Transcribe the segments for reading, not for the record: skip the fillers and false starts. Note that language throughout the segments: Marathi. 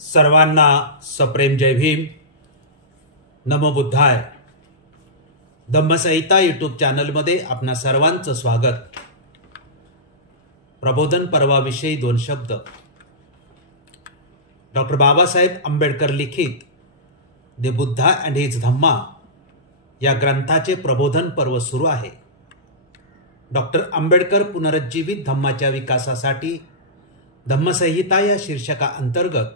सर्वांना सप्रेम जय भीम. नमो बुद्धाय. धम्मसंहिता यूट्यूब चॅनलमध्ये आपणा सर्वांचं स्वागत. प्रबोधन पर्वाविषयी दोन शब्द. डॉक्टर बाबासाहेब आंबेडकर लिखित द बुद्धा अँड हिज धम्मा या ग्रंथाचे प्रबोधन पर्व सुरू आहे. डॉक्टर आंबेडकर पुनरुज्जीवित धम्माच्या विकासासाठी धम्मसंहिता या शीर्षका अंतर्गत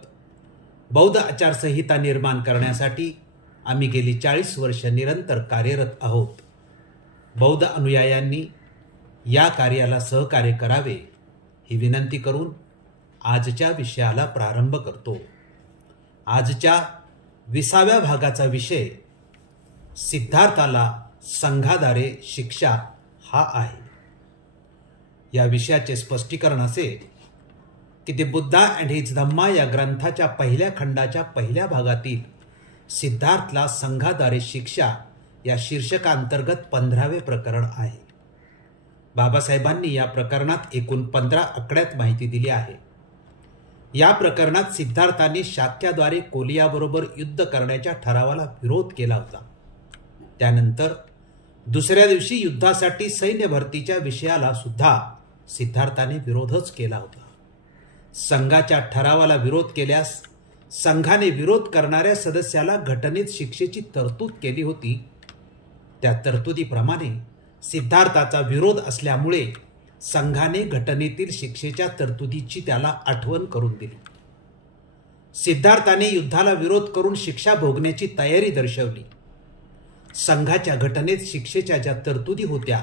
बौद्ध आचारसंहिता निर्माण करण्यासाठी आम्ही गेली 40 वर्ष निरंतर कार्यरत आहोत. बौद्ध अनुयायांनी या कार्याला सहकार्य करावे ही विनंती करून आजच्या विषयाला प्रारंभ करतो. आजच्या 20व्या भागाचा विषय सिद्धार्थाला संघाद्वारे शिक्षा हा आहे. या विषयाचे स्पष्टीकरण असे की द बुद्धा अँड हिज धम्मा या ग्रंथाच्या पहिल्या खंडाच्या पहिल्या भागातील सिद्धार्थला संघाद्वारे शिक्षा या शीर्षकांतर्गत 15वे प्रकरण आहे. बाबासाहेबांनी या प्रकरणात एकूण 15 आकड्यात माहिती दिली आहे. या प्रकरणात सिद्धार्थाने शाक्याद्वारे कोलियाबरोबर युद्ध करण्याच्या ठरावाला विरोध केला होता. त्यानंतर दुसऱ्या दिवशी युद्धासाठी सैन्य भरतीच्या विषयाला सुद्धा सिद्धार्थाने विरोधच केला होता. संघाच्या ठरावाला विरोध केल्यास संघाने विरोध करणाऱ्या सदस्याला घटनेत शिक्षेची तरतूद केली होती. त्या तरतुदीप्रमाणे सिद्धार्थाचा विरोध असल्यामुळे संघाने घटनेतील शिक्षेच्या तरतुदीची त्याला आठवण करून दिली. सिद्धार्थाने युद्धाला विरोध करून शिक्षा भोगण्याची तयारी दर्शवली. संघाच्या घटनेत शिक्षेच्या ज्या तरतुदी होत्या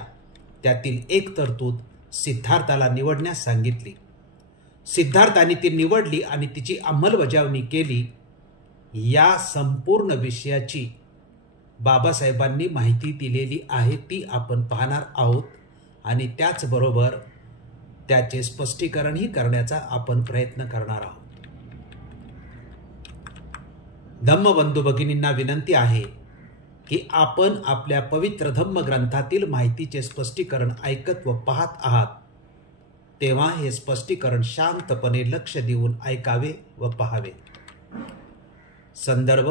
त्यातील एक तरतूद सिद्धार्थाला निवडण्यास सांगितली. सिद्धार्थाने ती निवडली आणि तिची अंमलबजावणी केली. या संपूर्ण विषयाची बाबासाहेबांनी माहिती दिलेली आहे ती आपण पाहणार आहोत आणि त्याचबरोबर त्याचे स्पष्टीकरणही करण्याचा आपण प्रयत्न करणार आहोत. धम्मबंधू भगिनींना विनंती आहे की आपण आपल्या पवित्र धम्म ग्रंथातील माहितीचे स्पष्टीकरण ऐकत व पाहत आहात तेव्हा हे स्पष्टीकरण शांतपणे लक्ष देऊन ऐकावे व पाहावे. संदर्भ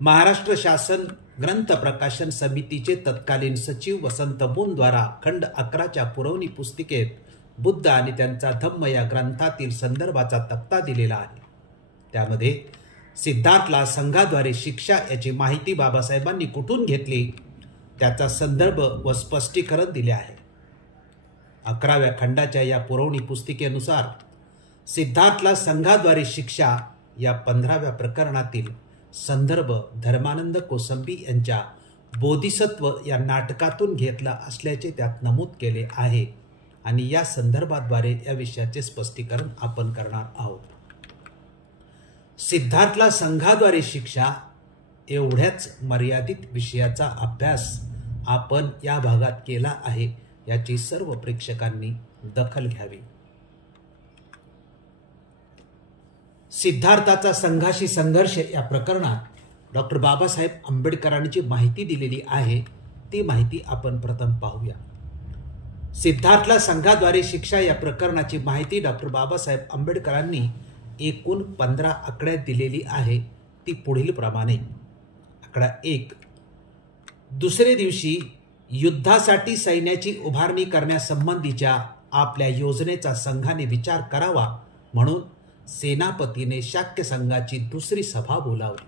महाराष्ट्र शासन ग्रंथ प्रकाशन समितीचे तत्कालीन सचिव वसंत मून द्वारा खंड 11च्या पुरवणी पुस्तिकेत बुद्ध आणि त्यांचा धम्म या ग्रंथातील संदर्भाचा तक्ता दिलेला आहे. त्यामध्ये सिद्धार्थला संघाद्वारे शिक्षा याची माहिती बाबासाहेबांनी कुठून घेतली त्याचा संदर्भ व स्पष्टीकरण दिले आहे. 11व्या खंडाच्या या पुरवणी पुस्तिकेनुसार सिद्धार्थला संघाद्वारे शिक्षा या 15व्या प्रकरणातील संदर्भ धर्मानंद कोसंबी यांच्या बोधिसत्व या नाटकातून घेतला असल्याचे त्यात नमूद केले आहे आणि या संदर्भाद्वारे या विषयाचे स्पष्टीकरण आपण करणार आहोत. सिद्धार्थला संघाद्वारे शिक्षा एवढ्याच मर्यादित विषयाचा अभ्यास आपण या भागात केला आहे याची सर्व प्रेक्षकांनी दखल घ्यावी. सिद्धार्थाचा संघाशी संघर्ष या प्रकरणात डॉक्टर बाबासाहेब आंबेडकरांनी जी माहिती दिलेली आहे ती माहिती आपण प्रथम पाहूया. सिद्धार्थला संघाद्वारे शिक्षा या प्रकरणाची माहिती डॉक्टर बाबासाहेब आंबेडकरांनी एकूण 15 आकड्यात दिलेली आहे. ती पुढील प्रमाणे. आकडा 1. दुसरे दिवशी युद्धासाठी सैन्याची उभारणी करण्यासंबंधीच्या आपल्या योजनेचा संघाने विचार करावा म्हणून सेनापतीने शाक्य संघाची दुसरी सभा बोलावली.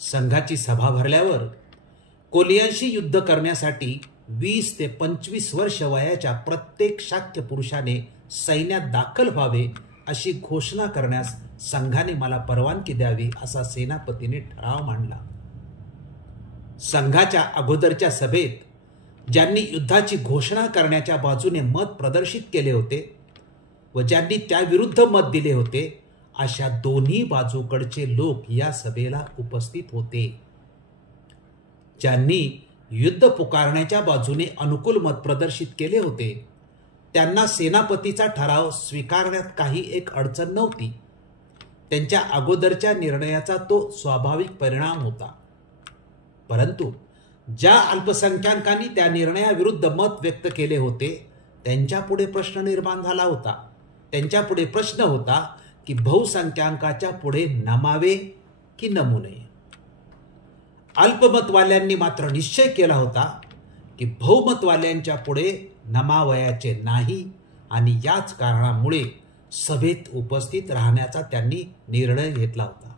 संघाची सभा भरल्यावर कोलियांशी युद्ध करण्यासाठी 20 ते 25 वर्ष वयाच्या प्रत्येक शाक्य पुरुषाने सैन्यात दाखल व्हावे अशी घोषणा करण्यास संघाने मला परवानगी द्यावी असा सेनापतीने ठराव मांडला. संघाच्या अगोदरच्या सभेत ज्यांनी युद्धाची घोषणा करण्याच्या बाजूने मत प्रदर्शित केले होते व ज्यांनी त्याविरुद्ध मत दिले होते अशा दोन्ही बाजूकडचे लोक या सभेला उपस्थित होते. ज्यांनी युद्ध पुकारण्याच्या बाजूने अनुकूल मत प्रदर्शित केले होते त्यांना सेनापतीचा ठराव स्वीकारण्यात काही एक अडचण नव्हती. त्यांच्या अगोदरच्या निर्णयाचा तो स्वाभाविक परिणाम होता. परंतु ज्या अल्पसंख्याकांनी त्या निर्णयाविरुद्ध मत व्यक्त केले होते त्यांच्यापुढे प्रश्न निर्माण झाला होता. त्यांच्यापुढे प्रश्न होता की बहुसंख्याकाच्या पुढे नमावे की नमू नये. अल्पमतवाल्यांनी मात्र निश्चय केला होता की बहुमतवाल्यांच्या पुढे नमावयाचे नाही आणि याच कारणामुळे सभेत उपस्थित राहण्याचा त्यांनी निर्णय घेतला होता.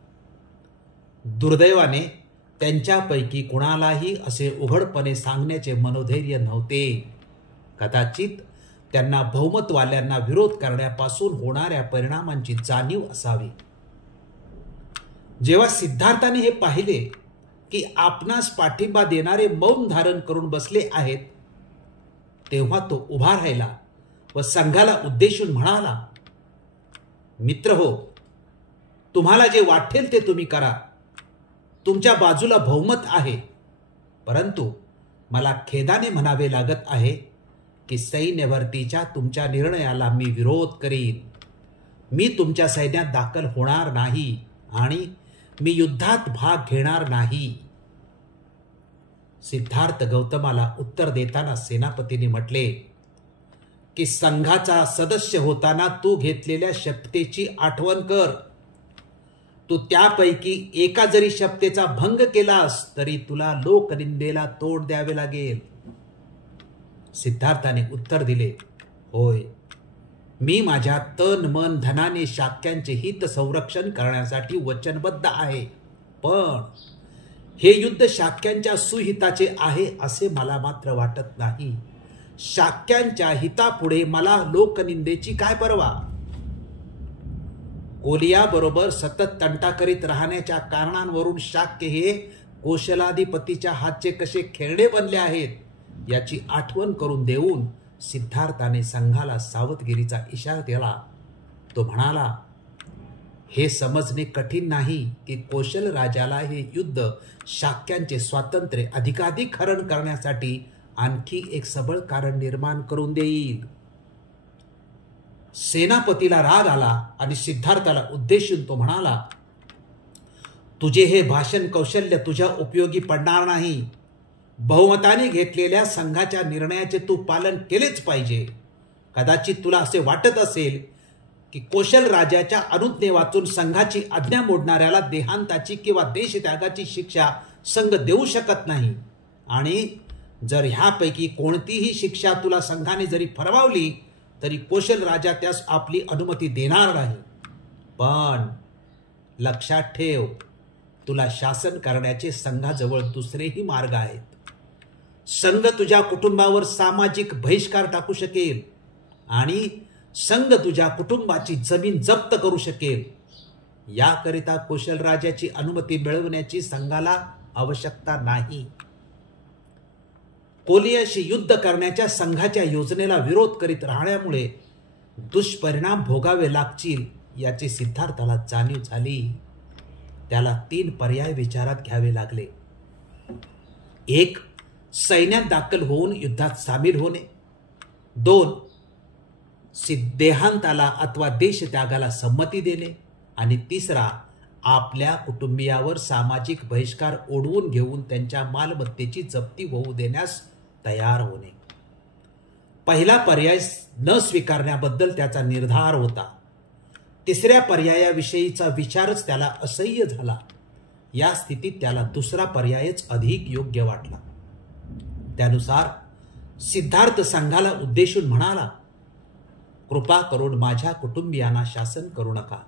दुर्दैवाने त्यांच्यापैकी कुणालाही असे उघडपणे सांगण्याचे मनोधैर्य नव्हते. कदाचित त्यांना बहुमतवाल्यांना विरोध करण्यापासून होणाऱ्या परिणामांची जाणीव असावी. जेव्हा सिद्धार्थाने हे पाहिले की आपणास पाठिंबा देणारे मौन धारण करून बसले आहेत, तेव्हा तो उभा राहिला व संघाला उद्देशून म्हणाला, मित्र हो, तुम्हाला जे वाटेल ते तुम्ही करा. तुमच्या बाजूला बहुमत आहे, परंतु मला खेदाने म्हणावे लागत आहे की सैन्य भरतीच्या तुमच्या निर्णयाला मी विरोध करीन. मी तुमच्या सैन्यात दाखल होणार नाही आणि मी युद्धात भाग घेणार नाही. सिद्धार्थ गौतमाला उत्तर देताना सेनापतीने म्हटले की संघाचा सदस्य होताना तू घेतलेल्या शपथेची आठवण कर. तू त्यापैकी एका जरी शपथेचा भंग केलास तरी तुला लोकनिंदेला तोंड द्यावे लागेल. सिद्धार्थाने उत्तर दिले, होय, मी माझ्या तन मन धनाने शाक्यांचे हित संरक्षण करण्यासाठी वचनबद्ध आहे, पण हे युद्ध शाक्यांच्या सुहिताचे आहे असे मला मात्र वाटत नाही. शाक्यांच्या हितापुढे मला लोकनिंदेची काय पर्वा. कोलियाबरोबर सतत तंटा करीत राहण्याच्या कारणांवरून शाक्य हे कौशलाधिपतीच्या हातचे कसे खेळणे बनले आहेत याची आठवण करून देऊन सिद्धार्थाने संघाला सावधगिरीचा इशारा दिला. तो म्हणाला, हे समजणे कठीण नाही की कौशल राजाला हे युद्ध शाक्यांचे स्वातंत्र्य अधिकाधिक हरण करण्यासाठी आणखी एक सबळ कारण निर्माण करून देईल. सेनापतीला राग आला आणि सिद्धार्थाला उद्देशून तो म्हणाला, तुझे हे भाषण कौशल्य तुझ्या उपयोगी पडणार नाही. बहुमताने घेतलेल्या संघाच्या निर्णयाचे तू पालन केलेच पाहिजे. कदाचित तुला असे वाटत असेल की कौशल राजाच्या अनुज्ञे वाचून संघाची आज्ञा मोडणाऱ्याला देहांताची किंवा देशत्यागाची शिक्षा संघ देऊ शकत नाही, आणि जर ह्यापैकी कोणतीही शिक्षा तुला संघाने जरी फरमावली तरी कौशल राजा त्यास आपली अनुमती देणार नाही. पण लक्षात ठेव, तुला शासन करण्याचे संघाजवळ दुसरेही मार्ग आहेत. संघ तुझ्या कुटुंबावर सामाजिक बहिष्कार टाकू शकेल आणि संघ तुझ्या कुटुंबाची जमीन जप्त करू शकेल. याकरिता कौशल राजाची अनुमती मिळवण्याची संघाला आवश्यकता नाही. कोलियाशी युद्ध करण्याच्या संघाच्या योजनेला विरोध करीत राहण्यामुळे दुष्परिणाम भोगावे लागतील याची सिद्धार्थाला जाणीव झाली. त्याला 3 पर्याय विचारात घ्यावे लागले. 1. सैन्यात दाखल होऊन युद्धात सामील होणे. 2. देहांताला अथवा देशत्यागाला संमती देणे. आणि 3. आपल्या कुटुंबियावर सामाजिक बहिष्कार ओढवून घेऊन त्यांच्या मालमत्तेची जप्ती होऊ देण्यास तयार होणे. पहिला पर्याय न स्वीकारण्याबद्दल त्याचा निर्धार होता. 3ऱ्या पर्यायाविषयीचा विचारच त्याला असह्य झाला. या स्थितीत त्याला 2रा पर्यायच अधिक योग्य वाटला. त्यानुसार सिद्धार्थ संघाला उद्देशून म्हणाला, कृपा करून माझ्या कुटुंबियांना शासन करू नका.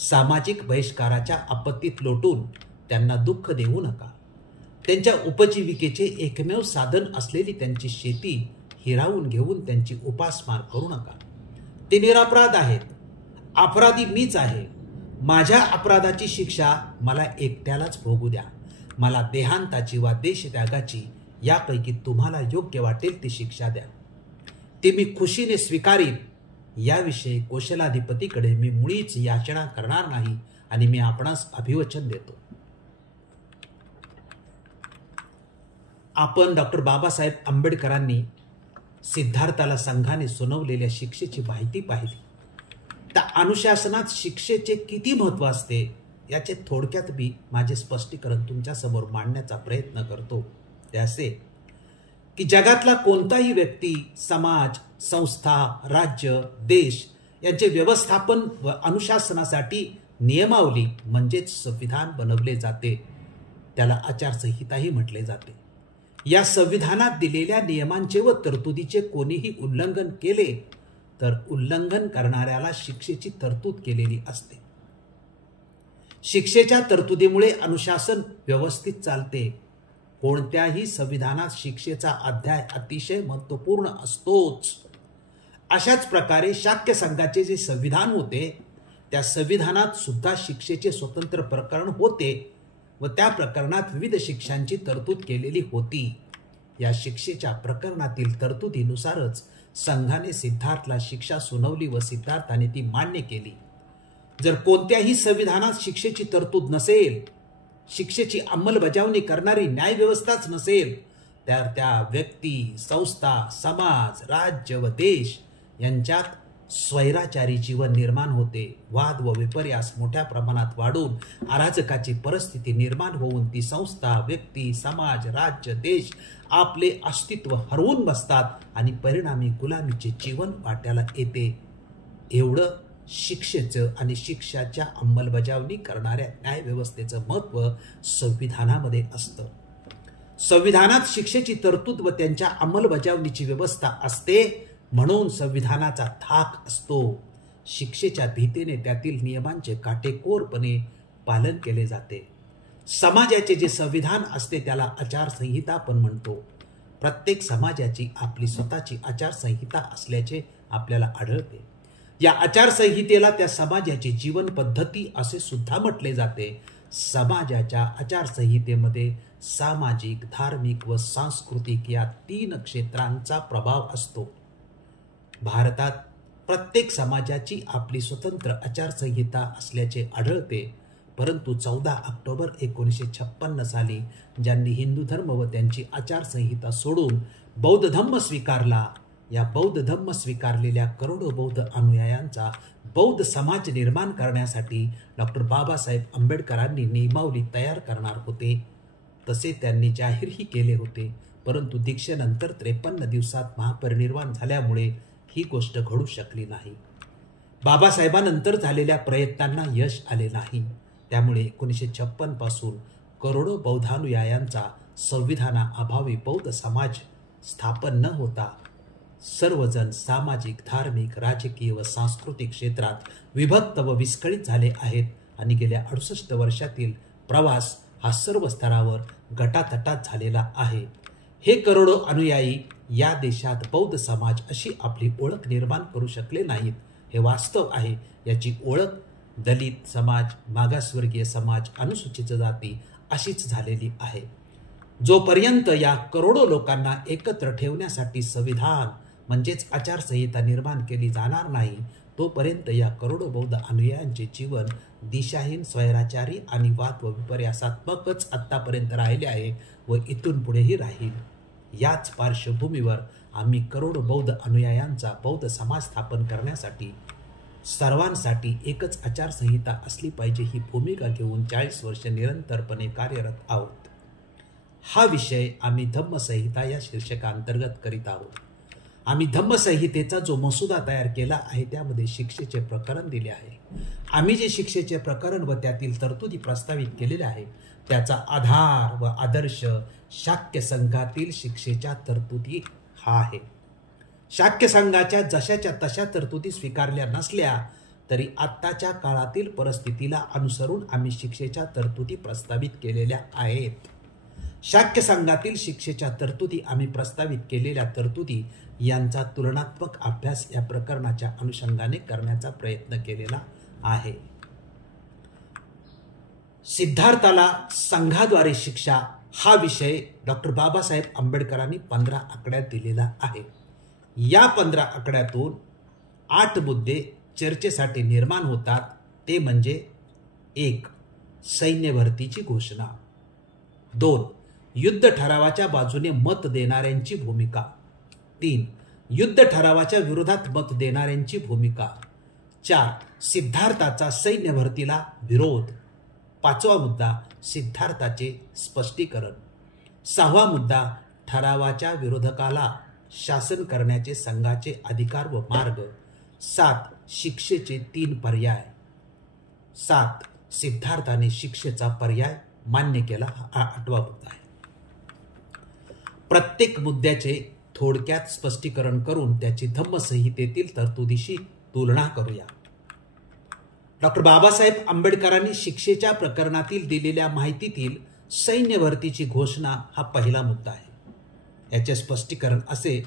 सामाजिक बहिष्काराच्या आपत्तीत लोटून त्यांना दुःख देऊ नका. त्यांच्या उपजीविकेचे एकमेव साधन असलेली त्यांची शेती हिरावून घेऊन त्यांची उपासमार करू नका. ते निरपराध आहेत. अपराधी मीच आहे. माझ्या अपराधाची शिक्षा मला एकट्यालाच भोगू द्या. मला देहांताची वा देशत्यागाची यापैकी तुम्हाला योग्य वाटेल ती शिक्षा द्या. ते मी खुशीने स्वीकारीन. याविषयी कौशलाधिपतीकडे मी मुळीच याचना करणार नाही आणि मी आपणास अभिवचन देतो. आपण डॉक्टर बाबासाहेब आंबेडकरांनी सिद्धार्थाला संघाने सुनावलेल्या शिक्षेची माहिती पाहिली. त्या अनुशासनात शिक्षेचे किती महत्त्व असते याचे थोडक्यात मी माझे स्पष्टीकरण तुमच्यासमोर मांडण्याचा प्रयत्न करतो. ते असे की जगातला कोणताही व्यक्ती, समाज, संस्था, राज्य, देश यांचे व्यवस्थापन व अनुशासनासाठी नियमावली म्हणजेच संविधान बनवले जाते. त्याला आचारसंहिताही म्हटले जाते. या संविधानात दिलेल्या नियमांचे व तरतुदीचे कोणीही उल्लंघन केले तर उल्लंघन करणाऱ्याला शिक्षेची तरतूद केलेली असते. शिक्षेच्या तरतुदीमुळे अनुशासन व्यवस्थित चालते. कोणत्याही संविधानात शिक्षेचा अध्याय अतिशय महत्त्वपूर्ण असतोच. अशाच प्रकारे शाक्य संघाचे जे संविधान होते त्या संविधानात सुद्धा शिक्षेचे स्वतंत्र प्रकरण होते व त्या प्रकरणात विविध शिक्षांची तरतूद केलेली होती. या शिक्षेच्या प्रकरणातील तरतुदीनुसारच संघाने सिद्धार्थला शिक्षा सुनावली व सिद्धार्थाने ती मान्य केली. जर कोणत्याही संविधानात शिक्षेची तरतूद नसेल, शिक्षेची अंमलबजावणी करणारी न्यायव्यवस्थाच नसेल, तर त्या व्यक्ती, संस्था, समाज, राज्य व देश यांच्यात स्वैराचारी जीवन निर्माण होते. वाद व विपर्यास मोठ्या प्रमाणात वाढून अराजकाची परिस्थिती निर्माण होऊन ती संस्था, व्यक्ती, समाज, राज्य, देश आपले अस्तित्व हरवून बसतात आणि परिणामी गुलामीचे जीवन वाट्याला येते. एवढं शिक्षेचं आणि शिक्षाच्या अंमलबजावणी करणाऱ्या न्यायव्यवस्थेचं महत्त्व संविधानामध्ये असतं. संविधानात शिक्षेची तरतूद व त्यांच्या अंमलबजावणीची व्यवस्था असते म्हणून संविधानाचा धाक असतो. शिक्षेच्या भीतीने त्यातील नियमांचे काटेकोरपणे पालन केले जाते. समाजाचे जे संविधान असते त्याला आचारसंहिता पण म्हणतो. प्रत्येक समाजाची आपली स्वतःची आचारसंहिता असल्याचे आपल्याला आढळते. या आचारसंहितेला त्या समाजाची जीवन पद्धती असे सुद्धा म्हटले जाते. समाजाच्या आचारसंहितेमध्ये सामाजिक, धार्मिक व सांस्कृतिक या 3 क्षेत्रांचा प्रभाव असतो. भारतात प्रत्येक समाजाची आपली स्वतंत्र आचारसंहिता असल्याचे आढळते. परंतु 14 ऑक्टोबर 1956 साली ज्यांनी हिंदू धर्म व त्यांची आचारसंहिता सोडून बौद्ध धम्म स्वीकारला, या बौद्ध धम्म स्वीकारलेल्या करोडो बौद्ध अनुयायांचा बौद्ध समाज निर्माण करण्यासाठी डॉक्टर बाबासाहेब आंबेडकरांनी नियमावली तयार करणार होते. तसे त्यांनी जाहीरही केले होते. परंतु दीक्षेनंतर 53 दिवसात महापरिनिर्वाण झाल्यामुळे ही गोष्ट घडू शकली नाही. बाबासाहेबांनंतर झालेल्या प्रयत्नांना यश आले नाही. त्यामुळे 1956 पासून करोडो बौद्धानुयायांचा संविधानाअभावी बौद्ध समाज स्थापन न होता सर्वजण सामाजिक, धार्मिक, राजकीय व सांस्कृतिक क्षेत्रात विभक्त व विस्कळीत झाले आहेत आणि गेल्या 68 वर्षातील प्रवास हा सर्व स्तरावर गटातटात झालेला आहे. हे करोडो अनुयायी या देशात बौद्ध समाज अशी आपली ओळख निर्माण करू शकले नाहीत. हे वास्तव आहे. याची ओळख दलित समाज, मागासवर्गीय समाज, अनुसूचित जाती अशीच झालेली आहे. जोपर्यंत या करोडो लोकांना एकत्र ठेवण्यासाठी संविधान म्हणजेच आचारसंहिता निर्माण केली जाणार नाही तोपर्यंत या करोडो बौद्ध अनुयायांचे जीवन दिशाहीन, स्वैराचारी आणि वाद व विपर्यासात्मकच आत्तापर्यंत राहिले आहे व इथून पुढेही राहील. याच पार्श्वभूमीवर आम्ही करोडो बौद्ध अनुयायांचा बौद्ध समाज स्थापन करण्यासाठी सर्वांसाठी एकच आचारसंहिता असली पाहिजे ही भूमिका घेऊन 40 वर्ष निरंतरपणे कार्यरत आहोत. हा विषय आम्ही धम्मसंहिता या शीर्षकाअंतर्गत करीत आहोत. आम्ही धम्मसंहितेचा जो मसुदा तयार केला आहे त्यामध्ये शिक्षेचे प्रकरण दिले आहे. आम्ही जे शिक्षेचे प्रकरण व त्यातील तरतुदी प्रस्तावित केलेल्या आहे त्याचा आधार व आदर्श शाक्य संघातील शिक्षेच्या तरतुदी हा आहे. शाक्य संघाच्या जशाच्या तशा तरतुदी स्वीकारल्या नसल्या तरी आत्ताच्या काळातील परिस्थितीला अनुसरून आम्ही शिक्षेच्या तरतुदी प्रस्तावित केलेल्या आहेत. शाक्य संघातील शिक्षेच्या तरतुदी आम्ही प्रस्तावित केलेल्या तरतुदी यांचा तुलनात्मक अभ्यास या प्रकरणाच्या अनुषंगाने करण्याचा प्रयत्न केलेला आहे. सिद्धार्थाला संघाद्वारे शिक्षा हा विषय डॉक्टर बाबासाहेब आंबेडकरांनी 15 आकड्यात दिलेला आहे. या 15 आकड्यातून 8 मुद्दे चर्चेसाठी निर्माण होतात. ते म्हणजे 1. सैन्य भरतीची घोषणा. 2. युद्ध ठरावाच्या बाजूने मत देणाऱ्यांची भूमिका. 3. युद्ध ठरावाच्या विरोधात मत देणाऱ्यांची भूमिका. 4. सिद्धार्थाचा सैन्य भरतीला विरोध. 5वा मुद्दा सिद्धार्थाचे स्पष्टीकरण. 6वा मुद्दा ठरावाच्या विरोधकाला शासन करण्याचे संघाचे अधिकार व मार्ग. 7. शिक्षेचे 3 पर्याय. 7. सिद्धार्थाने शिक्षेचा पर्याय मान्य केला. हा 8वा मुद्दा आहे. प्रत्येक मुद्द्याचे थोडक्यात स्पष्टीकरण करून त्याची धम्मसंहितेतील तरतुदीशी तुलना करूया. डॉक्टर बाबासाहेब आंबेडकरांनी शिक्षेच्या प्रकरणातील दिलेल्या माहितीतील सैन्य भरतीची घोषणा हा पहिला मुद्दा आहे. याचे स्पष्टीकरण असे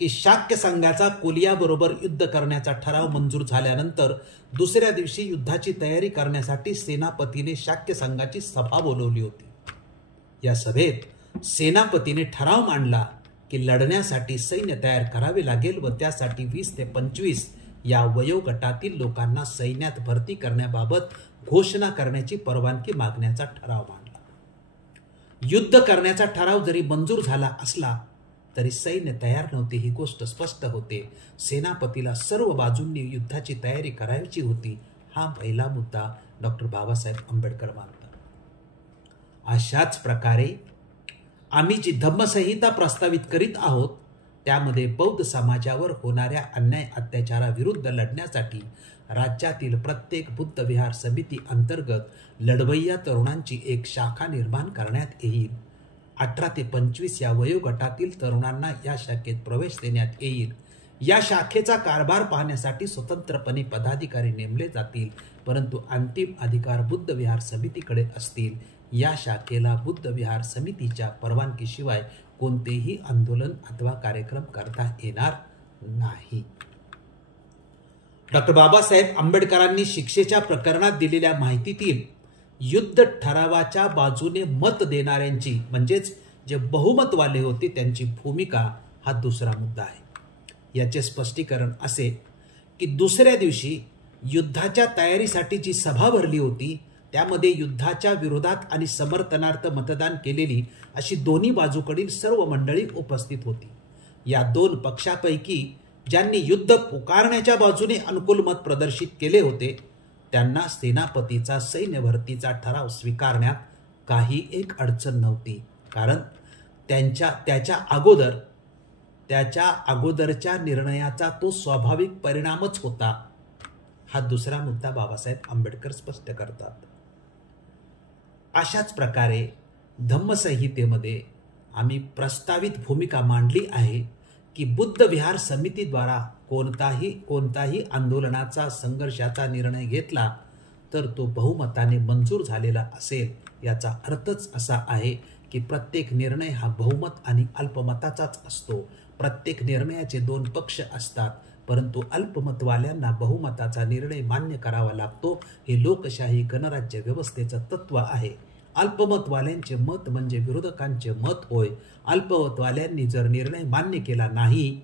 की शाक्य संघाचा कोलियाबरोबर युद्ध करण्याचा ठराव मंजूर झाल्यानंतर दुसऱ्या दिवशी युद्धाची तयारी करण्यासाठी सेनापतीने शाक्य संघाची सभा बोलवली होती. या सभेत सेनापतीने ठराव मांडला की लढण्यासाठी सैन्य तयार करावे लागेल व त्यासाठी 20 ते 25 या वयोगटातील लोकांना सैन्यात भरती करण्याबाबत घोषणा करण्याची परवानगी मागण्याचा ठराव मांडला. युद्ध करण्याचा ठराव जरी मंजूर झाला असला तरी सैन्य तयार नव्हते ही गोष्ट स्पष्ट होते. सेनापतीला सर्व बाजूंनी युद्धाची तयारी करायची होती. हा पहिला मुद्दा डॉक्टर बाबासाहेब आंबेडकर मानतात. अशाच प्रकारे आम्ही जी धम्मसंहिता प्रस्तावित करीत आहोत त्यामध्ये बौद्ध समाजावर होणाऱ्या अन्याय अत्याचाराविरुद्ध लढण्यासाठी राज्यातील प्रत्येक बुद्ध विहार समिती अंतर्गत लढवय्या तरुणांची एक शाखा निर्माण करण्यात येईल. 18 ते 25 या वयोगटातील तरुणांना या शाखेत प्रवेश देण्यात येईल. या शाखेचा कारभार पाहण्यासाठी स्वतंत्रपणे पदाधिकारी नेमले जातील, परंतु अंतिम अधिकार बुद्ध विहार समितीकडे असतील. या शाखेला बुद्ध विहार समितीच्या परवानगीशिवाय कोणतेही आंदोलन अथवा कार्यक्रम करता येणार नाही. डॉक्टर बाबासाहेब आंबेडकरांनी शिक्षेच्या प्रकरणात दिलेल्या माहितीतील युद्ध ठरावाच्या बाजूने मत देणाऱ्यांची म्हणजेच जे बहुमतवाले होते त्यांची भूमिका हा दुसरा मुद्दा आहे. याचे स्पष्टीकरण असे की दुसऱ्या दिवशी युद्धाच्या तयारीसाठी जी सभा भरली होती त्यामध्ये युद्धाच्या विरोधात आणि समर्थनार्थ मतदान केलेली अशी दोन्ही बाजूकडील सर्व मंडळी उपस्थित होती. या 2 पक्षापैकी ज्यांनी युद्ध पुकारण्याच्या बाजूने अनुकूल मत प्रदर्शित केले होते त्यांना सेनापतीचा सैन्य भरतीचा ठराव स्वीकारण्यात काही एक अडचण नव्हती, कारण त्याच्या अगोदरच्या निर्णयाचा तो स्वाभाविक परिणामच होता. हा दुसरा मुद्दा बाबासाहेब आंबेडकर स्पष्ट करतात. अशाच प्रकारे धम्मसंहितेमध्ये आम्ही प्रस्तावित भूमिका मांडली आहे की बुद्ध विहार समितीद्वारा कोणताही आंदोलनाचा संघर्षाचा निर्णय घेतला तर तो बहुमताने मंजूर झालेला असेल. याचा अर्थच असा आहे की प्रत्येक निर्णय हा बहुमत आणि अल्पमताचाच असतो. प्रत्येक निर्णयाचे 2 पक्ष असतात, परंतु अल्पमतवाल्यांना बहुमताचा निर्णय मान्य करावा लागतो. हे लोकशाही गणराज्य व्यवस्थेचं तत्व आहे. अल्पमतवाल्यांचे मत म्हणजे विरोधकांचे मत होय. अल्पमतवाल्यांनी जर निर्णय मान्य केला नाही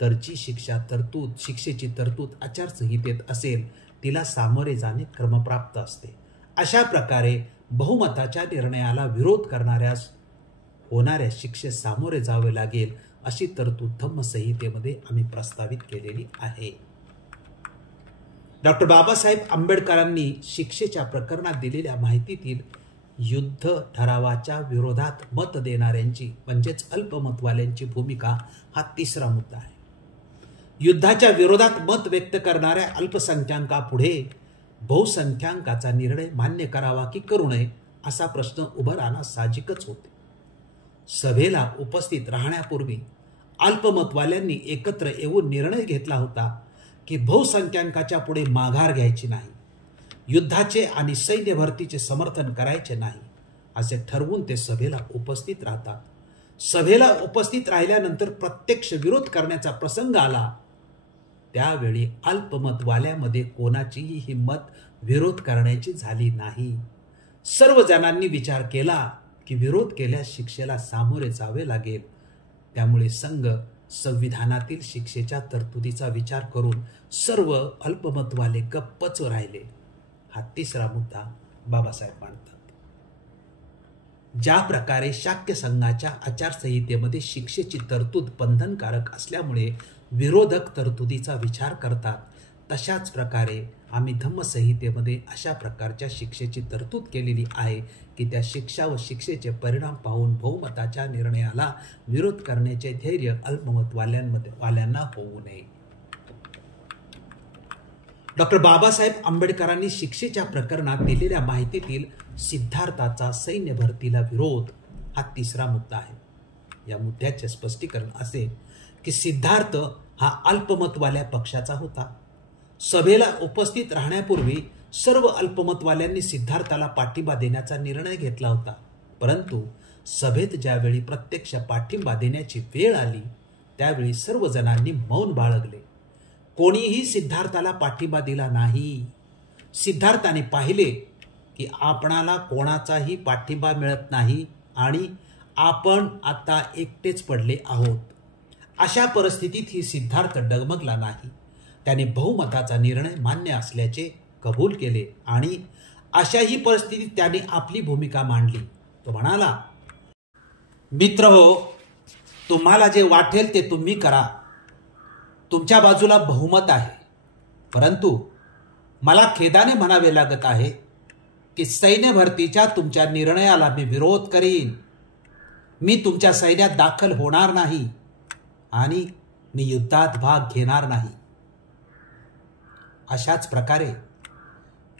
तर जी शिक्षेची तरतूद आचारसंहितेत असेल तिला सामोरे जाणे क्रमप्राप्त असते. अशा प्रकारे बहुमताच्या निर्णयाला विरोध करणाऱ्यास होणाऱ्या शिक्षेस सामोरे जावे लागेल अशी तरतूद धम्मसंहितेमध्ये आम्ही प्रस्तावित केलेली आहे. डॉक्टर बाबासाहेब आंबेडकरांनी शिक्षेच्या प्रकरणात दिलेल्या माहितीतील युद्ध ठरावाच्या विरोधात मत देणाऱ्यांची म्हणजेच अल्पमतवाल्यांची भूमिका हा तिसरा मुद्दा आहे. युद्धाच्या विरोधात मत व्यक्त करणाऱ्या अल्पसंख्याकापुढे बहुसंख्याकाचा निर्णय मान्य करावा की करू नये असा प्रश्न उभा राहणं साहजिकच होते. सभेला उपस्थित राहण्यापूर्वी अल्पमतवाल्यांनी एकत्र येऊन निर्णय घेतला होता की बहुसंख्याकाच्या पुढे माघार घ्यायची नाही, युद्धाचे आणि सैन्य भरतीचे समर्थन करायचे नाही असे ठरवून ते सभेला उपस्थित राहतात. सभेला उपस्थित राहिल्यानंतर प्रत्यक्ष विरोध करण्याचा प्रसंग आला त्यावेळी अल्पमतवाल्यामध्ये कोणाचीही हिंमत विरोध करण्याची झाली नाही. सर्व जणांनी विचार केला की विरोध केल्यास शिक्षेला सामोरे जावे लागेल. त्यामुळे संघ संविधानातील शिक्षेच्या तरतुदीचा विचार करून सर्व अल्पमतवाले गप्पच राहिले. हा तिसरा मुद्दा बाबासाहेब मांडतात. ज्या प्रकारे शाक्य संघाच्या आचारसंहितेमध्ये शिक्षेची तरतूद बंधनकारक असल्यामुळे विरोधक तरतुदीचा विचार करतात, तशाच प्रकारे आम्ही धम्मसंहितेमध्ये अशा प्रकारच्या शिक्षेची तरतूद केलेली आहे की त्या शिक्षा व शिक्षेचे परिणाम पाहून बहुमताच्या निर्णयाला विरोध करण्याचे धैर्य अल्पमतवाल्यांना होऊ नये. डॉक्टर बाबासाहेब आंबेडकरांनी शिक्षेच्या प्रकरणात दिलेल्या माहितीतील सिद्धार्थाचा सैन्य भरतीला विरोध हा तिसरा मुद्दा आहे. या मुद्द्याचे स्पष्टीकरण असे की सिद्धार्थ हा अल्पमतवाल्या पक्षाचा होता. सभेला उपस्थित राहण्यापूर्वी सर्व अल्पमतवाल्यांनी सिद्धार्थाला पाठिंबा देण्याचा निर्णय घेतला होता. परंतु सभेत ज्यावेळी प्रत्यक्ष पाठिंबा देण्याची वेळ आली त्यावेळी सर्वजणांनी मौन बाळगले. कोणीही सिद्धार्थाला पाठिंबा दिला नाही. सिद्धार्थाने पाहिले की आपणाला कोणाचाही पाठिंबा मिळत नाही आणि आपण आता एकटेच पडले आहोत. अशा परिस्थितीत ही सिद्धार्थ डगमगला नाही. त्याने बहुमताचा निर्णय मान्य असल्याचे कबूल केले आणि अशाही परिस्थितीत त्याने आपली भूमिका मांडली. तो म्हणाला, मित्रहो, तुम्हाला जे वाटेल ते तुम्ही करा. तुमच्या बाजूला बहुमत आहे. परंतु मला खेदाने म्हणावे लागत आहे की सैन्य भरतीच्या तुमच्या निर्णयाला मी विरोध करीन. मी तुमच्या सैन्यात दाखल होणार नाही आणि मी युद्धात भाग घेणार नाही. अशाच प्रकारे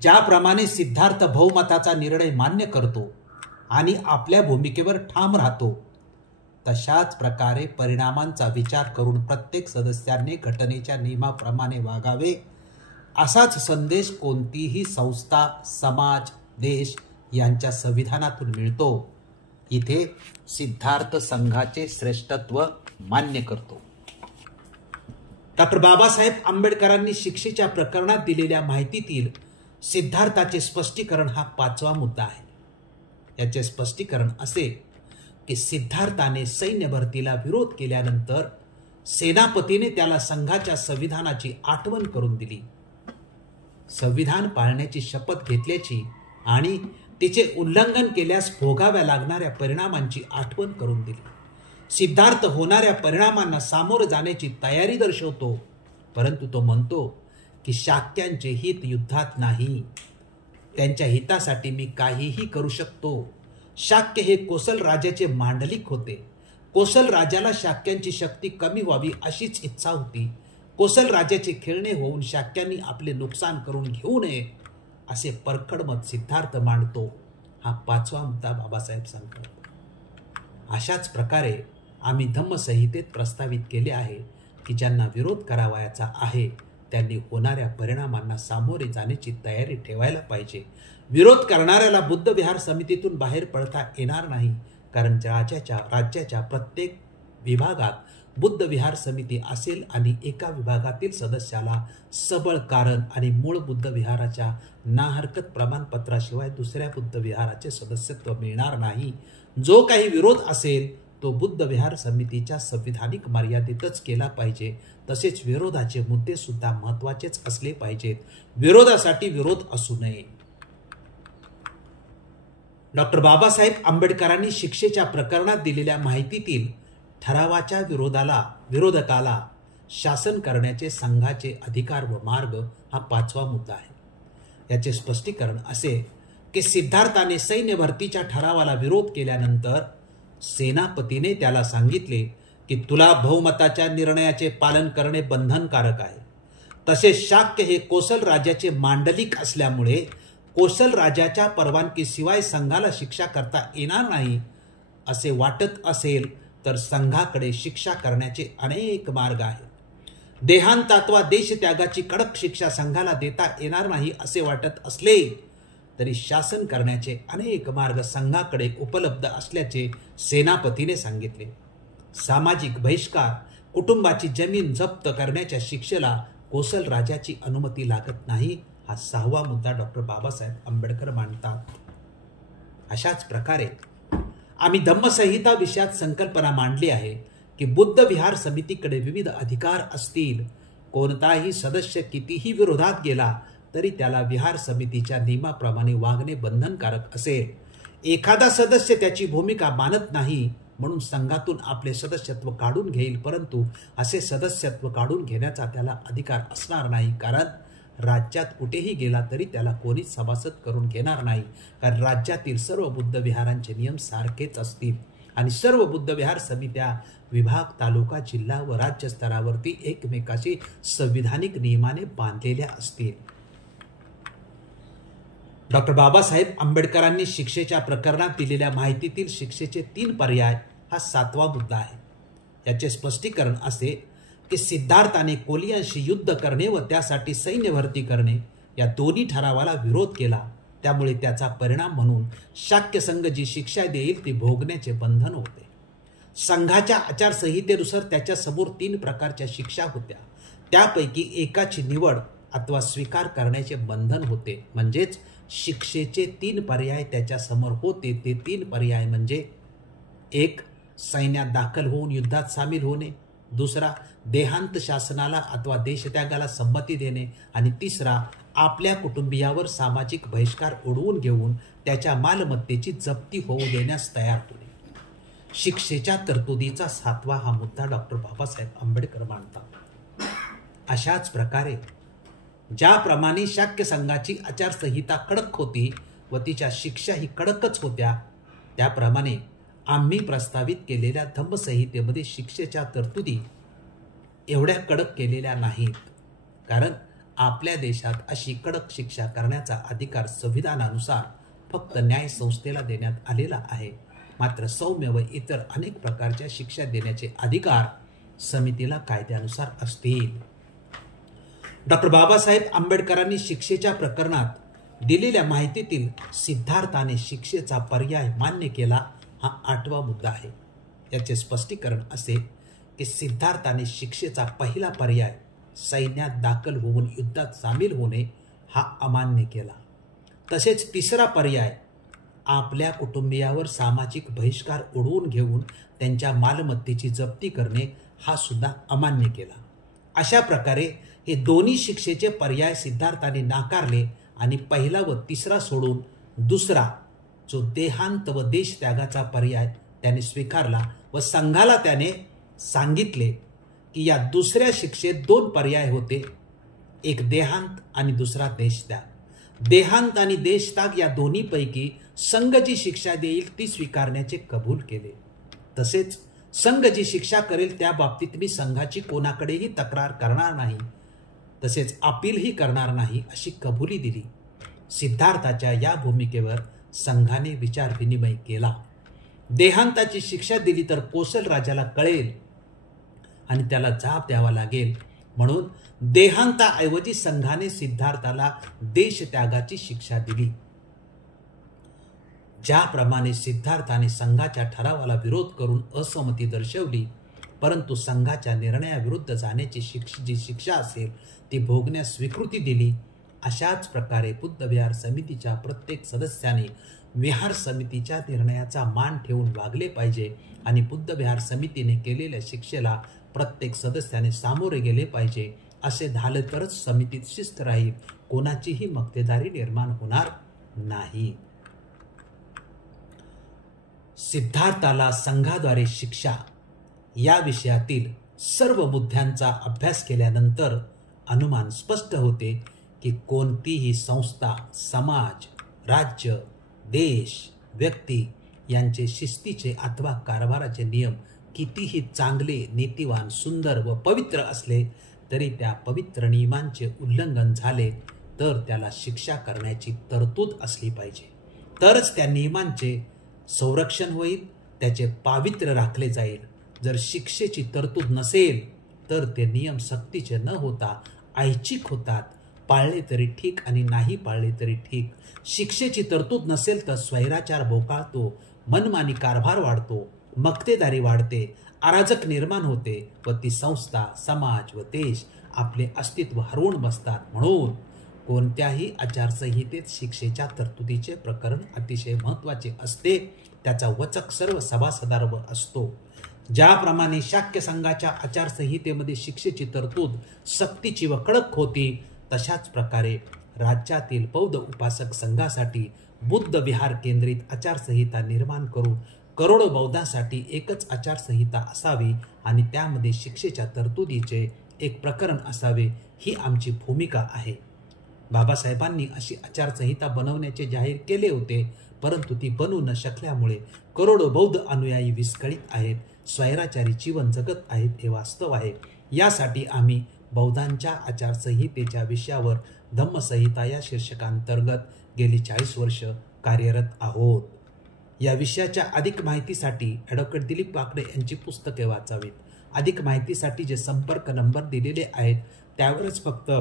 ज्याप्रमाणे सिद्धार्थ बहुमताचा निर्णय मान्य करतो आणि आपल्या भूमिकेवर ठाम राहतो, तशाच प्रकारे परिणामांचा विचार करून प्रत्येक सदस्याने घटनेच्या नियमाप्रमाणे वागावे असाच संदेश कोणतीही संस्था, समाज, देश यांच्या संविधानातून मिळतो. इथे सिद्धार्थ संघाचे श्रेष्ठत्व मान्य करतो. डॉक्टर बाबासाहेब आंबेडकरांनी शिक्षेच्या प्रकरणात दिलेल्या माहितीतील सिद्धार्थाचे स्पष्टीकरण हा पाचवा मुद्दा आहे. याचे स्पष्टीकरण असे की सिद्धार्थाने सैन्य भरतीला विरोध केल्यानंतर सेनापतीने त्याला संघाच्या संविधानाची आठवण करून दिली. संविधान पाळण्याची शपथ घेतल्याची आणि तिचे उल्लंघन केल्यास भोगाव्या लागणाऱ्या परिणामांची आठवण करून दिली. सिद्धार्थ होणाऱ्या परिणामांना सामोरे जाण्याची तयारी दर्शवतो. परंतु तो म्हणतो की शाक्यांचे हित युद्धात नाही. त्यांच्या हितासाठी मी काहीही करू शकतो. शाक्य हे कोसल राजाचे मांडलिक होते. कोसल राजाला शाक्यांची शक्ती कमी व्हावी अशीच इच्छा होती. कोसल राजाचे खेळणे होऊन शाक्यांनी आपले नुकसान करून घेऊ नये असे परखड मत सिद्धार्थ मांडतो. हा पाचवा मुद्दा बाबासाहेब सांगतात. अशाच प्रकारे आम्ही धम्मसंहितेत प्रस्तावित केले आहे की ज्यांना विरोध करावयाचा आहे त्यांनी होणाऱ्या परिणामांना सामोरे जाण्याची तयारी ठेवायला पाहिजे. विरोध करणाऱ्याला बुद्ध विहार समितीतून बाहेर पडता येणार नाही, कारण राज्याच्या प्रत्येक विभागात बुद्ध विहार समिती असेल आणि एका विभागातील सदस्याला सबळ कारण आणि मूळ बुद्ध विहाराच्या नाहरकत प्रमाणपत्राशिवाय दुसऱ्या बुद्ध विहाराचे सदस्यत्व मिळणार नाही. जो काही विरोध असेल तो बुद्ध विहार समितीच्या संविधानिक मर्यादेतच केला पाहिजे. तसेच विरोधाचे मुद्दे सुद्धा महत्त्वाचेच असले पाहिजेत. विरोधासाठी विरोध असू नये. डॉक्टर बाबासाहेब आंबेडकरांनी शिक्षेच्या प्रकरणात दिलेल्या माहितीतील ठरावाच्या विरोधकाला शासन करण्याचे संघाचे अधिकार व मार्ग हा पाचवा मुद्दा आहे. याचे स्पष्टीकरण असे की सिद्धार्थाने सैन्य भरतीच्या ठरावाला विरोध केल्यानंतर सेनापतीने त्याला सांगितले की तुला बहुमताच्या निर्णयाचे पालन करणे बंधनकारक आहे. तसेच शाक्य हे कोसल राजाचे मांडलिक असल्यामुळे कोसल राजाच्या परवानगीशिवाय संघाला शिक्षा करता येणार नाही असे वाटत असेल तर संघाकडे शिक्षा करण्याचे अनेक मार्ग आहेत. देहांतात्वा देशत्यागाची कडक शिक्षा संघाला देता येणार नाही असे वाटत असले तरी शासन करण्याचे अनेक मार्ग संघाकडे उपलब्ध असल्याचे सेनापतीने सांगितले. सामाजिक बहिष्कार, कुटुंबाची जमीन जप्त करण्याच्या शिक्षेला कोसल राजाची अनुमती लागत नाही. हा सहावा मुद्दा डॉक्टर बाबासाहेब आंबेडकर मांडतात. अशाच प्रकारे आम्ही धम्मसंहिता विषयात संकल्पना मांडली आहे की बुद्ध विहार समितीकडे विविध अधिकार असतील. कोणताही सदस्य कितीही विरोधात गेला तरी त्याला विहार समितीच्या नियमाप्रमाणे वागणे बंधनकारक असेल. एखादा सदस्य त्याची भूमिका मानत नाही म्हणून संघातून आपले सदस्यत्व काढून घेईल, परंतु असे सदस्यत्व काढून घेण्याचा त्याला अधिकार असणार नाही, कारण राज्यात कुठेही गेला तरी त्याला कोणीच सभासद करून घेणार नाही, कारण राज्यातील सर्व बुद्ध विहारांचे नियम सारखेच असतील. आणि सर्व बुद्धविहार समित्या विभाग, तालुका, जिल्हा व राज्य स्तरावरती एकमेकाशी संविधानिक नियमाने बांधलेल्या असतील. डॉक्टर बाबासाहेब आंबेडकरांनी शिक्षेच्या प्रकरणात दिलेल्या माहितीतील शिक्षेचे 3 पर्याय हा 7वा मुद्दा आहे. याचे स्पष्टीकरण असे की सिद्धार्थाने कोलियांशी युद्ध करणे व त्यासाठी सैन्य भरती करणे या दोन्ही ठरावाला विरोध केला. त्यामुळे त्याचा परिणाम म्हणून शाक्य संघ जी शिक्षा देईल ती भोगण्याचे बंधन होते. संघाच्या आचारसंहितेनुसार त्याच्यासमोर 3 प्रकारच्या शिक्षा होत्या. त्यापैकी एकाची निवड अथवा स्वीकार करण्याचे बंधन होते. म्हणजेच शिक्षेचे 3 पर्याय त्याच्यासमोर होते. ते 3 पर्याय म्हणजे 1. सैन्यात दाखल होऊन युद्धात सामील होणे, 2. देहांत शासनाला अथवा देशत्यागाला संमती देणे आणि 3. आपल्या कुटुंबियावर सामाजिक बहिष्कार उडवून घेऊन त्याच्या मालमत्तेची जप्ती होऊ देण्यास तयार होणे. शिक्षेच्या तरतुदीचा 7वा हा मुद्दा डॉक्टर बाबासाहेब आंबेडकर मांडतात. अशाच प्रकारे ज्याप्रमाणे शाक्य संघाची आचारसंहिता कडक होती व तिच्या शिक्षाही कडकच होत्या, त्याप्रमाणे आम्ही प्रस्तावित केलेल्या धम्मसंहितेमध्ये शिक्षेच्या तरतुदी एवढ्या कडक केलेल्या नाहीत. कारण आपल्या देशात अशी कडक शिक्षा करण्याचा अधिकार संविधानानुसार फक्त न्याय संस्थेला देण्यात आलेला आहे. मात्र सौम्य व इतर अनेक प्रकारच्या शिक्षा देण्याचे अधिकार समितीला कायद्यानुसार असतील. डॉक्टर बाबासाहेब आंबेडकरांनी शिक्षेच्या प्रकरणात दिलेल्या माहितीतील सिद्धार्थाने शिक्षेचा पर्याय मान्य केला हा 8वा मुद्दा आहे. याचे स्पष्टीकरण असे की सिद्धार्थाने शिक्षेचा पहिला पर्याय सैन्यात दाखल होऊन युद्धात सामील होणे हा अमान्य केला. तसेच 3रा पर्याय आपल्या कुटुंबियावर सामाजिक बहिष्कार उडवून घेऊन त्यांच्या मालमत्तेची जप्ती करणे हा सुद्धा अमान्य केला. अशा प्रकारे हे दोन्ही शिक्षेचे पर्याय सिद्धार्थाने नाकारले आणि पहिला व 3रा सोडून 2रा जो देहांत व देशत्यागाचा पर्याय त्याने स्वीकारला व संघाला त्याने सांगितले की या 2ऱ्या शिक्षेत 2 पर्याय होते. एक देहांत आणि 2रा देशत्याग. देहांत आणि देशत्याग या दोन्हीपैकी संघ जी शिक्षा देईल ती स्वीकारण्याचे कबूल केले. तसेच संघ जी शिक्षा करेल त्या बाबतीत मी संघाची कोणाकडेही तक्रार करणार नाही, तसेच अपीलही करणार नाही अशी कबुली दिली. सिद्धार्थाच्या या भूमिकेवर संघाने विचार विनिमय केला. देहांताची शिक्षा दिली तर कोसल राजाला कळेल आणि त्याला जाब द्यावा लागेल, म्हणून देहांताऐवजी संघाने सिद्धार्थाला देशत्यागाची शिक्षा दिली. ज्याप्रमाणे सिद्धार्थाने संघाच्या ठरावाला विरोध करून असहमती दर्शवली, परंतु संघाच्या निर्णयाविरुद्ध जाण्याची जी शिक्षा असेल ती भोगण्यास स्वीकृती दिली, अशाच प्रकारे बुद्धविहार समितीच्या प्रत्येक सदस्याने विहार समितीच्या निर्णयाचा मान ठेवून वागले पाहिजे आणि बुद्धविहार समितीने केलेल्या शिक्षेला प्रत्येक सदस्याने सामोरे गेले पाहिजे. असे झाले तरच समितीत शिस्त राहील, कोणाचीही मक्तेदारी निर्माण होणार नाही. सिद्धार्थाला संघाद्वारे शिक्षा या विषयातील सर्व मुद्द्यांचा अभ्यास केल्यानंतर अनुमान स्पष्ट होते की कोणतीही संस्था, समाज, राज्य, देश, व्यक्ती यांचे शिस्तीचे अथवा कारभाराचे नियम कितीही चांगले, नीतिवान, सुंदर व पवित्र असले तरी त्या पवित्र नियमांचे उल्लंघन झाले तर त्याला शिक्षा करण्याची तरतूद असली पाहिजे. तरच त्या नियमांचे संरक्षण होईल, त्याचे पावित्र्य राखले जाईल. जर शिक्षेची तरतूद नसेल तर ते नियम सक्तीचे न होता ऐच्छिक होतात. पाळले तरी ठीक आणि नाही पाळले तरी ठीक. शिक्षेची तरतूद नसेल तर स्वैराचार बोकाळतो, मनमानी कारभार वाढतो, मक्तेदारी वाढते, अराजक निर्माण होते व ती संस्था, समाज व देश आपले अस्तित्व हरवून बसतात. म्हणून कोणत्याही आचारसंहितेत शिक्षेच्या तरतुदीचे प्रकरण अतिशय महत्त्वाचे असते. त्याचा वचक सर्व सभासदांवर असतो. ज्याप्रमाणे शाक्य संघाच्या आचारसंहितेमध्ये शिक्षेची तरतूद सक्तीची व कडक होती, तशाच प्रकारे राज्यातील बौद्ध उपासक संघासाठी बुद्ध विहार केंद्रित आचारसंहिता निर्माण करून करोडो बौद्धांसाठी एकच आचारसंहिता असावी आणि त्यामध्ये शिक्षेच्या तरतुदीचे एक प्रकरण असावे, ही आमची भूमिका आहे. बाबासाहेबांनी अशी आचारसंहिता बनवण्याचे जाहीर केले होते, परंतु ती बनवू न शकल्यामुळे करोडो बौद्ध अनुयायी विस्कळीत आहेत, स्वैराचारी जीवन जगत आहेत हे वास्तव आहे. यासाठी आम्ही बौद्धांच्या आचारसंहितेच्या विषयावर धम्मसंहिता या शीर्षकांतर्गत गेली 40 वर्ष कार्यरत आहोत. या विषयाच्या अधिक माहितीसाठी ॲडव्होकेट दिलीप वाकडे यांची पुस्तके वाचावीत. अधिक माहितीसाठी जे संपर्क नंबर दिलेले आहेत त्यावरच फक्त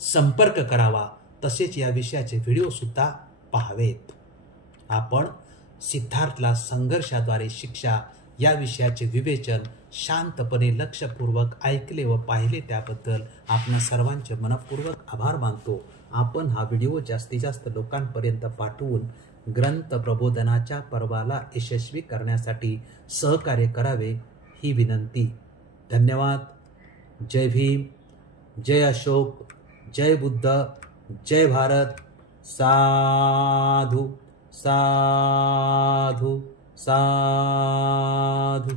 संपर्क करावा. तसेच या विषयाचे व्हिडिओसुद्धा पाहावेत. आपण सिद्धार्थला संघर्षाद्वारे शिक्षा या विषयाचे विवेचन शांतपणे लक्षपूर्वक ऐकले व पाहिले त्याबद्दल आपणा सर्वांचे मनपूर्वक आभार मानतो. आपण हा व्हिडिओ जास्तीत जास्त लोकांपर्यंत पाठवून ग्रंथ प्रबोधनाच्या पर्वाला यशस्वी करण्यासाठी सहकार्य करावे ही विनंती. धन्यवाद. जय भीम, जय अशोक, जय बुद्ध, जय भारत. साधु साधु साधु.